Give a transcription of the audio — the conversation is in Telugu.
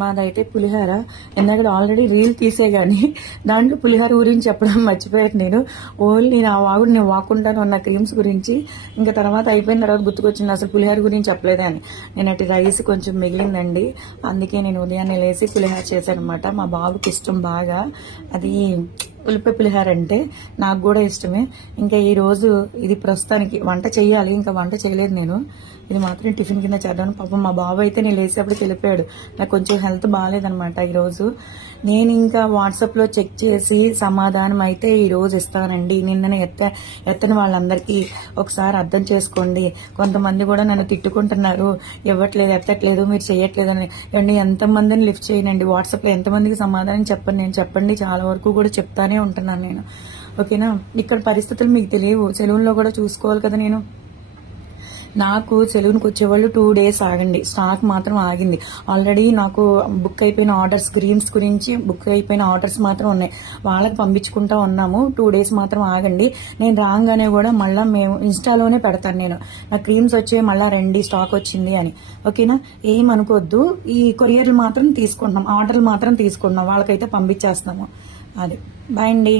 మాదైతే పులిహోర. ఇందాక ఆల్రెడీ రీల్ తీసే గానీ దాంట్లో పులిహోర గురించి చెప్పడం మర్చిపోయాను నేను. ఓన్లీ నా వాగుడు నేను వాకుంటాను ఉన్న క్రీమ్స్ గురించి. ఇంకా తర్వాత అయిపోయిన తర్వాత గుర్తుకొచ్చింది అసలు పులిహోర గురించి చెప్పలేదే అని. నేనటి రైస్ కొంచెం మిగిలిందండి, అందుకే నేను ఉదయాన్నే లేసి పులిహోర చేశాను అనమాట. మా బాబుకి ఇష్టం బాగా అది ఉల్లిపాయ పులిహోర అంటే, నాకు కూడా ఇష్టమే. ఇంకా ఈ రోజు ఇది ప్రస్తుతానికి వంట చెయ్యాలి, ఇంకా వంట చేయలేదు నేను. ఇది మాత్రం టిఫిన్ కింద చేద్దాను. పాపం మా బాబు అయితే నేను లేసేప్పుడు తెలిపాడు నాకు కొంచెం హెల్త్ బాగాలేదనమాట ఈరోజు. నేను ఇంకా వాట్సాప్ లో చెక్ చేసి సమాధానం అయితే ఈ రోజు ఇస్తానండి. నిన్న ఎత్తని వాళ్ళందరికీ ఒకసారి అర్థం చేసుకోండి. కొంతమంది కూడా నన్ను తిట్టుకుంటున్నారు, ఇవ్వట్లేదు, ఎత్తట్లేదు, మీరు చెయ్యట్లేదు అని. అండి ఎంతమందిని లిఫ్ట్ చేయనండి, వాట్సాప్ లో ఎంతమందికి సమాధానం చెప్పండి, నేను చెప్పండి చాలా వరకు కూడా చెప్తానే ఉంటున్నాను నేను. ఓకేనా, ఇక్కడ పరిస్థితులు మీకు తెలియవు, సెలవుల్లో కూడా చూసుకోవాలి కదా నేను. నాకు సెలవునికి వచ్చేవాళ్ళు 2 days ఆగండి, స్టాక్ మాత్రం ఆగింది. ఆల్రెడీ నాకు బుక్ అయిపోయిన ఆర్డర్స్, క్రీమ్స్ గురించి బుక్ అయిపోయిన ఆర్డర్స్ మాత్రం ఉన్నాయి, వాళ్ళకి పంపించుకుంటా ఉన్నాము. 2 days మాత్రం ఆగండి. నేను రాగానే కూడా మళ్ళీ మేము ఇన్స్టాలోనే పెడతాను నేను, నా క్రీమ్స్ వచ్చే మళ్ళీ రండి స్టాక్ వచ్చింది అని. ఓకేనా, ఏమనుకోవద్దు. ఈ కొరియర్లు మాత్రం తీసుకుంటున్నాం, ఆర్డర్లు మాత్రం తీసుకుంటున్నాం, వాళ్ళకైతే పంపించేస్తున్నాము. అది బాయ్ అండి.